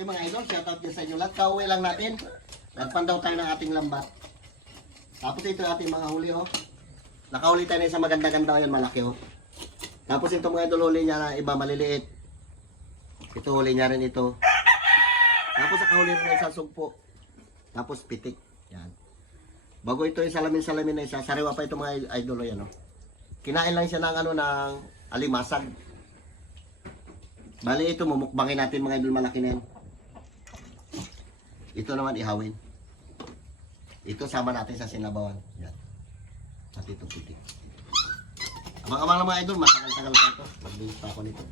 Okay mga idol, shoutout din sa inyo lahat. Kauwi lang natin. Nagpandaw tayo ng ating lambat. Tapos ito yung ating mga huli oh. Nakahuli tayo na isang maganda-ganda yun, malaki oh. Tapos ito mga idol, huli niya na iba maliliit. Ito huli niya rin ito. Tapos nakahuli rin na isang sugpo. Tapos pitik. Yan. Bago ito yung salamin-salamin na isa, sariwa pa ito mga idol yan oh. Kinain lang siya ng ano, ng alimasag. Bali ito, mumukbangin natin mga idol, malaki na yan. Ito naman ihawin. Ito sama natin sa sinabawan. Yan. At ito pitik. Abang-abang lang mga idol, matagal-tagal pa ito. Magbihis pa ako nito.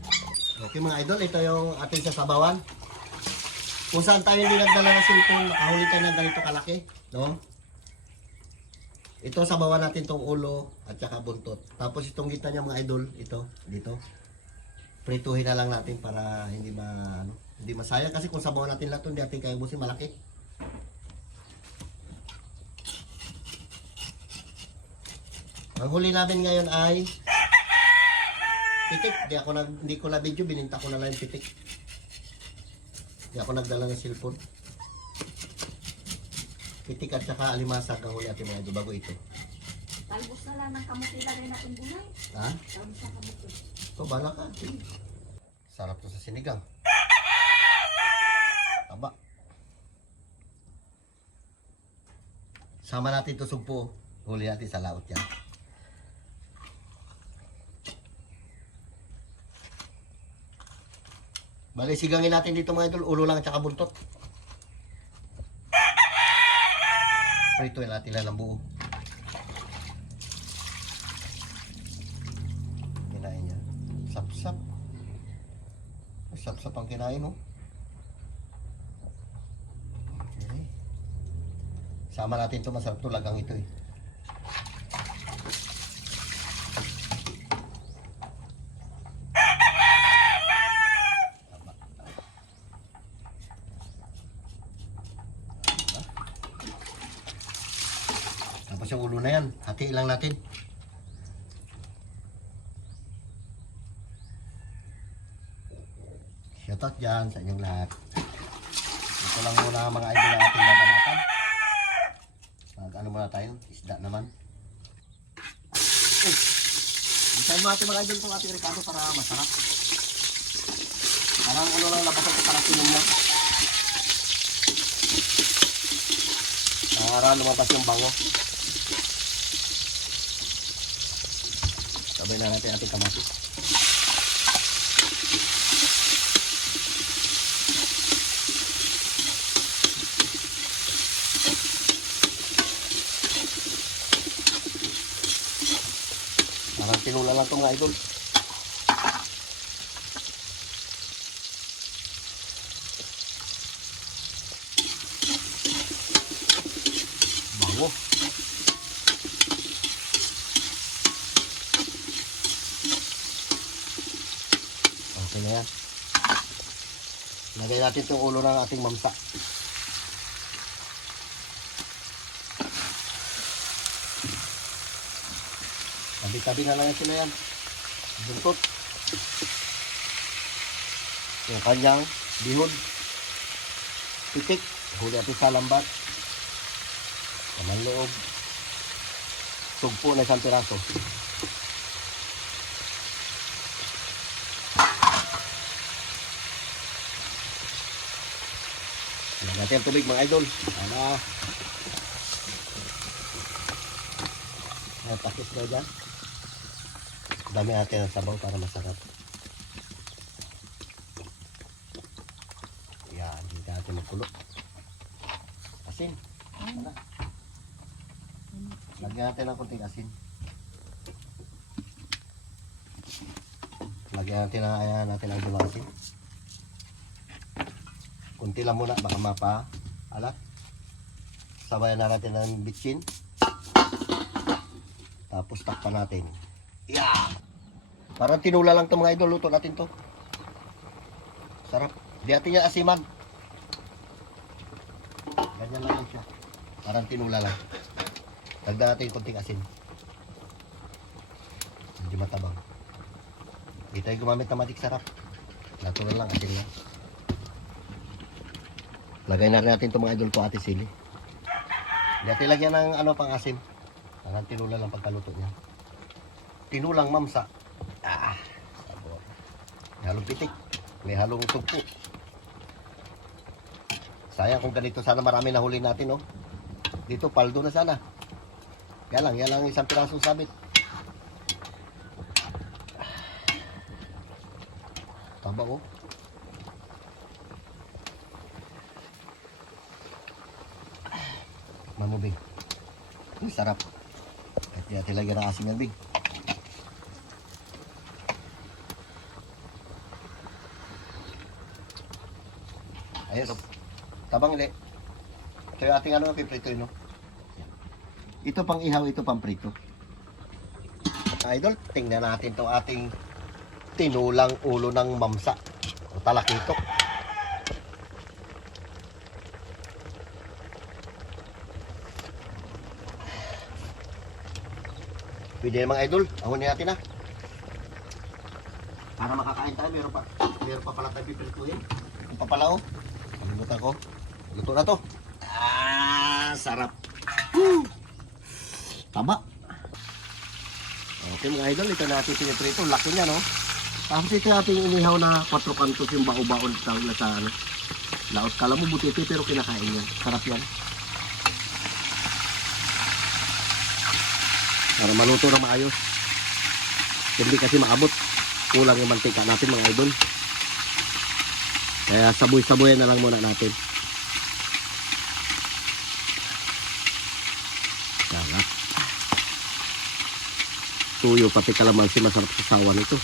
Okay mga idol, ito yung ating sasabawan. Kung saan tayo hindi nagdala ng cellphone, nakahuli tayo ng ganito kalaki. No? Ito sabawan natin tong ulo at saka buntot. Tapos itong gitna niya mga idol, ito, dito. Prituhin na lang natin para hindi hindi masayang kasi kung sabawan natin lahat, hindi natin kaya ubusin, malaki. Ang huli namin ngayon ay pitik. Hindi ko na video, bininta ko na lang yung pitik. Hindi ako nagdala ng cellphone. Pitik at saka alimasag ang huli natin mga idol bago ito. Talbos na lang ng kamuti na rin natin gulay. Ha? Talbos na kamuti. Ito, bala ka. Sarap to sa sinigang. Taba. Sama natin ito sugpo. Huli natin sa laot yan. Bali, sigangin natin dito mga idol. Ulo lang at saka buntot. Prituin natin lang ng buo. Kinain niya. Sap-sap. Sap-sap ang kinain, no? Okay. Sama natin ito. Masarap ito. Lagang ito, eh. Tapos yung ulo na yan, hatiin lang natin. Shoutout dyan sa inyong lahat. Ito lang muna mga idol na ating babanatan. Ano muna tayo? Isda naman. Isahin mo natin mga idol itong ating Ricardo para masarap. Parang ano lang labasan ito, parang sinong lang. Para lumabas yung bango. Sabay na natin ating kamatis. Parang tinula lang ito mga idol. Bango. Okay na yan. Lagay natin itong ulo ng ating mamsa. Tabi-tabi na lang yan sila yan. Buntot. Yung kanyang bihod. Pitik. Huli natin sa lambat. Kaman loob. Sugpo na isang piraso. Lagyan natin ang tubig mga idol. Takis na dyan. Dami natin ang sabaw para masarap. Yan, hindi natin magkulo. Asin. Lagyan natin ng konting asin. Lagyan natin ang dulang asin. Kunti lang muna, baka mapa-alat. Sabayan na natin ng bitchin. Tapos takpan natin. Yeah! Parang tinula lang ito mga idol. Luto natin to. Sarap. Di natin yan asiman. Ganyan lang siya. Parang tinula lang. Dagdag natin konting asin. Medyo matabang. Hindi tayo gumamit ng matik sarap. Natural lang asin lang. Lagay na rin natin itong mga idol to ate sili. Dati lagyan ng ano pang asim. Parang tinula lang pagkaluto niya. Tinulang mamsa. Sabor. May halong pitik. May halong tugpo. Sayang kung ganito sana marami na huli natin, no? Dito, paldo na sana. Yan lang isang pirasong sabit. Taba, oh. Mamubig. Sarap. Kahit di natin lagyan ng asim yan, Big. Ayos. Tabang hindi. Ito yung ating ano, piprito yun, no? Ito pang ihaw, ito pang prito. Idol, tingnan natin itong ating tinulang ulo ng mamsa. O talakitok. Pwede na mga idol, ahunin natin na. Para makakain tayo, meron pa pala tayo pipirituhin. Ang papalao. Kalimutan ko. Luto na to. Sarap. Tama. Okay mga idol, ito natin piniprito. Laki niya, no? Tapos ito natin inihaw na 4 kantos yung bao-baon sa ano. Laot. Kala mo butiti pero kinakain yan. Sarap yan. Para maluto na maayos. Hindi kasi maabot. Kulang yung mantika natin mga idol. Kaya saboy-saboyan na lang muna natin. Sarap. Tuyo pati kalamansi masarap sa sawa nito.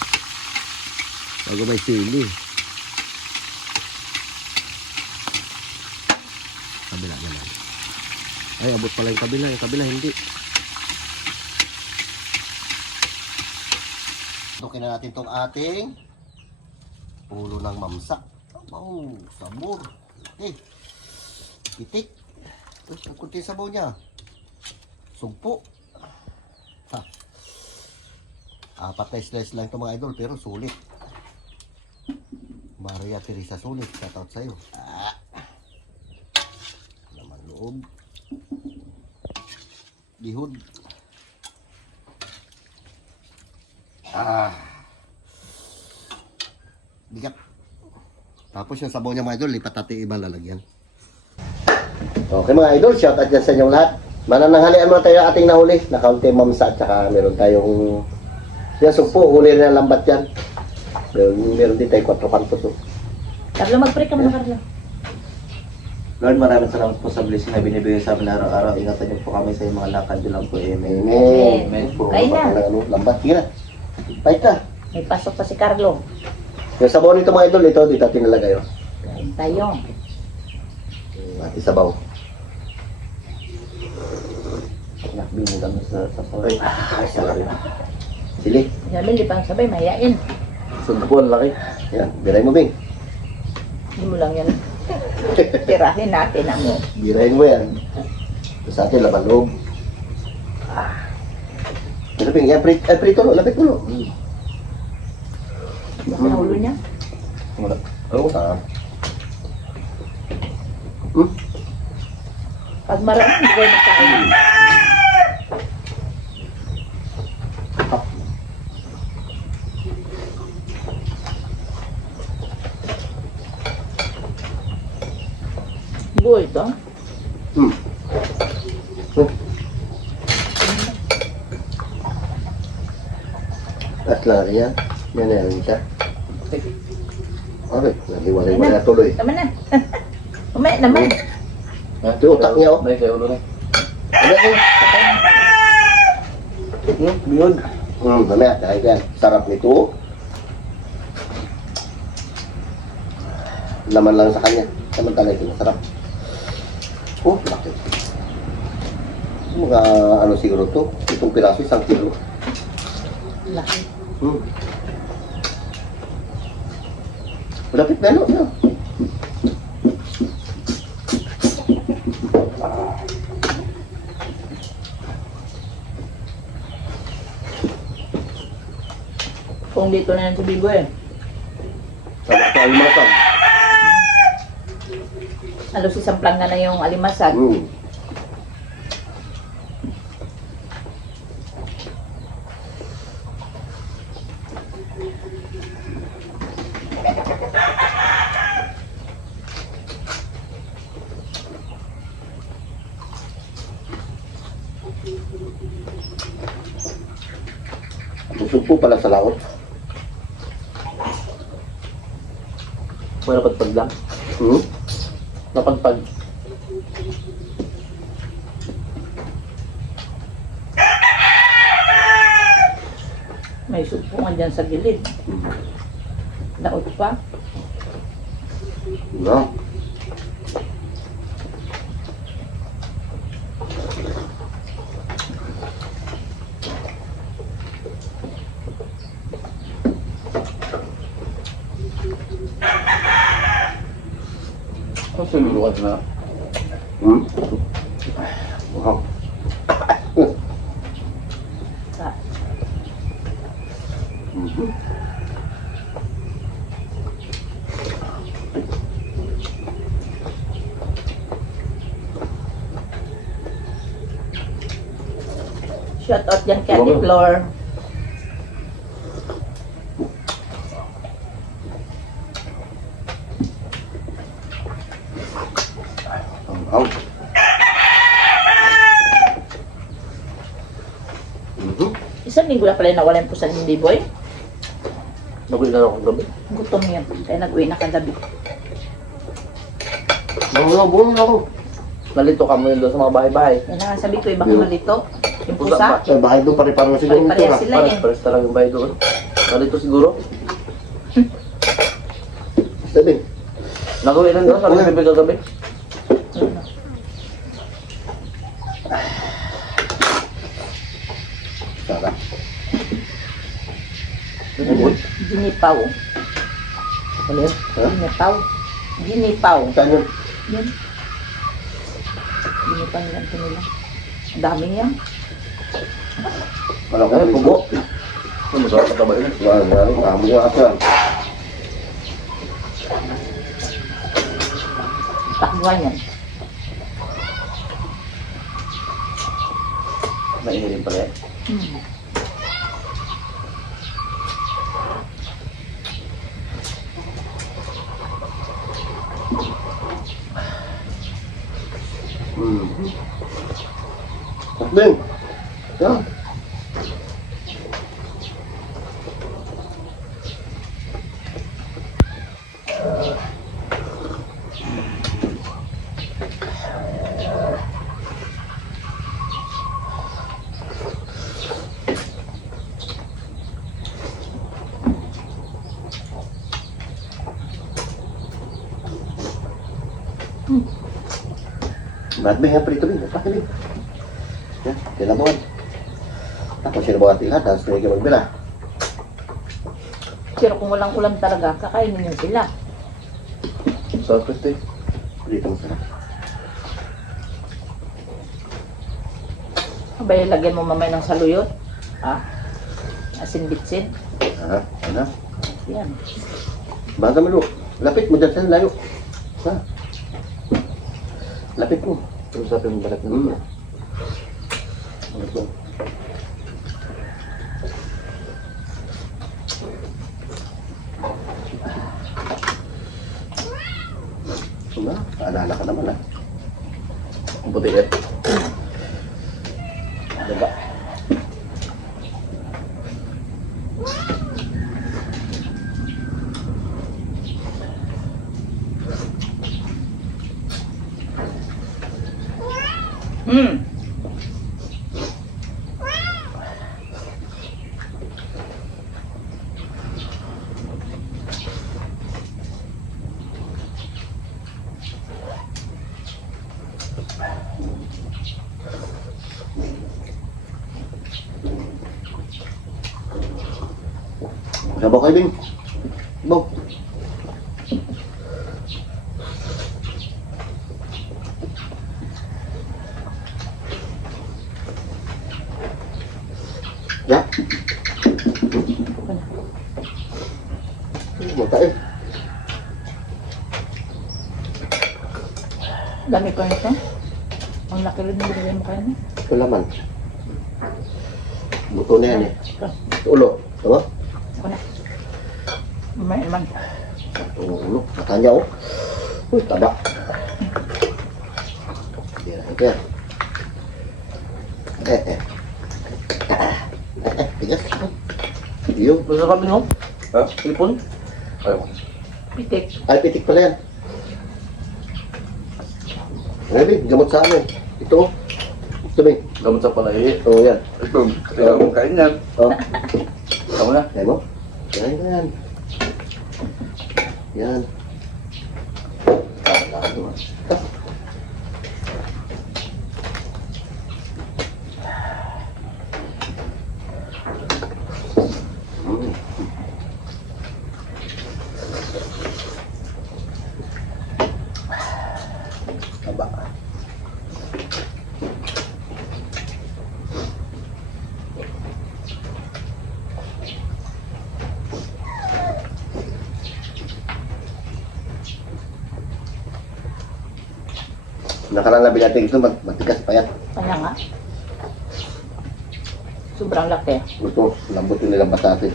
Bago may sili. Kabila na lang. Ay, abot pala yung kabila. Yung kabila hindi. Tukin na natin itong ating ulo ng mamsa. Oh, sabor. Itik. Ang kunti sabaw niya. Sugpo. Apat na slice lang ito mga idol, pero sulit. Maria Teresa sulit. Shout out sa'yo. Laman loob. Bihod. Bigat. Tapos yung sabaw niya mga idol, lipat natin iba lalagyan. Okay mga idol, shout out dyan sa inyong lahat. Manananghalian mo tayo ating nahuli. Nakaunti mamsa at saka meron tayong yan, sugpo, huli na lambat yan. Meron din tayo 4 kantos. Carlo, mag-pray ka muna, Carlo. Lord, maraming salamat po sa blessing na binibigay sa amin araw-araw. Ingatan niyo po kami sa mga lakad niyo lang po. Amen. Amen. Kain na. Lambat, sige na. Bait ka. May pasok pa si Carlo. Yung sabaw nito mga idol, ito dito natin nilagay. Kain tayo. Isabaw. Nakbingin kami sa Ay, sarap. Sili. Sabi, di pang sabay, mayayain. Sugpo, laki. Yan, biray mo, Bing. Hindi mo lang yan. Tirahin natin ang Birahin mo yan. Sa atin, laban loob. Pero Bing, yan, prito, lapit mo. baka na ulo niya. Oo, sarap. Pag marami, hindi kayo magkain. Buo ito. At lang yan. Yan na yan siya. Okay, naghiwalay-walay na tuloy. Tama na. Umay naman. Ito yung utak niya, oh. May kayo ulo na. Ano yun? Biyod. Mamaya, dahil yan. Sarap nito. Laman lang sa kanya. Samantala ito, masarap. Oh, laki. Mga ano siguro to? Itong piraso, 1 kilo. Laki. Malapit na, no? Kung dito na yan si Bibo eh. Sama tayo matang. Halos isang planga na yung alimasag. Hmm. Busog po pala sa laot. May napagpag lang. Hmm? Napagpag. May supungan dyan sa gilid. Daot pa. No. Ang sulukan na. Hmm? Wow. Sa, Mhm. shout out dyan kay Ate Flor. Wow. Mhm. Isang linggo na pala nawala yung pusan ni Boy. Naguli na ako gabi. Gutom yan. Kaya nag-uwi na kagabi. Buong ako. Nalito ka mo yun doon sa mga bahay-bahay. Yan na nga sabi ko, ibang Yeah. malito. Yung Pusa pusa. ba? Sa bahay doon, pare-pareho siguro yung Pare-pareho tura. sila eh. Pares talaga yung bahay doon. Nalito siguro. Sabi, Naguli rin doon sa Okay. bibig kagabi. sarap. Ginipaw. Ano yan? Ha? Ginipaw. Ginipaw. Saan yun? Yan. Ginipaw nila ito nila. Ang dami yan. Walang Ay, kubo. pugo. Ano mo sa kataba yun? Walang kamo yung asa. Takbuhan yan. Mainirin pala yan. Hmm. Mhm. Takbin. Yan. Berat ba yung prito bin? Pakai bin. Ya, kailangan. Tapos sila bawa tila, tapos may magbila. Pero kung walang ulam talaga, kakainin yun sila. Sa Kristi. Dito mo sila. Abay, lagyan mo mamay ng saluyot. Ah, asin bitsin. Ha? Ano? Yan. Baga mo, Lu. Lapit mo dyan sa layo. Ha? Lapit mo. Terus sabi mo balik Hmm. na. Ano ba? Ano? Paalala ka naman, ha? Ang puti eh. Diba? Hmm. Sabaw kayo, Bing. Sabaw. Ya. Mau tayo. Dami pa nito. Ang laki rin ng binigay mo kayo na. Ito laman. Buto na yan eh. Ulo. Diba? Ako na. May naman. Ulo. Mata niya oh. Uy, taba. Ito yan. Tigas. Iyo. Gusto kami no? Ha? Ipon? Ayaw. Pitik. Ay, pitik pala yan. Ngayon, gamot sa amin. Ito. Ito, Bing. Gamot sa palahi. Oo, yan. Ito. Kaya kung kain yan. Oh. Kamu na. Kaya mo? Yan. Yan. Taba. Nakarang labi natin ito, matigas pa yan. Kaya nga. Sobrang laki. Ito, lambot yung nilambat natin.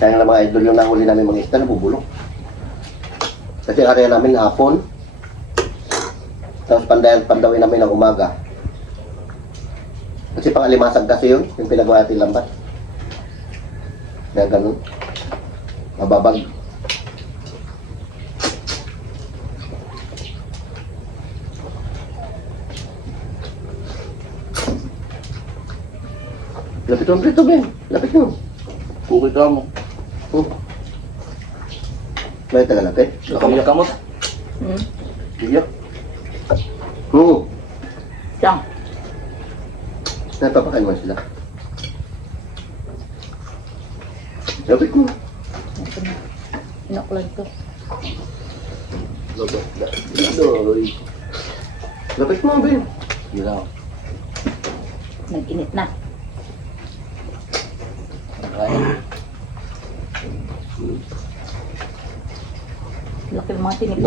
Sayang na mga idol yung nahuli namin mga isda, nabubulok. Kasi area namin hapon. Tapos pandawin namin ng umaga. Kasi pang alimasag kasi yun, yung pinagawa natin lambat. Kaya ganun. Mababag. Lapit mo dito, Ben. Lapit mo. Bukit ka mo. May tagalapit. Nakamiyak ka mo. Iyak. Siyang. Napapakain mo sila. Lapit mo. Inaklan ko. Lapit mo, Ben. Yun lang. Nag-init na. Kain. Laki ng mga tinik.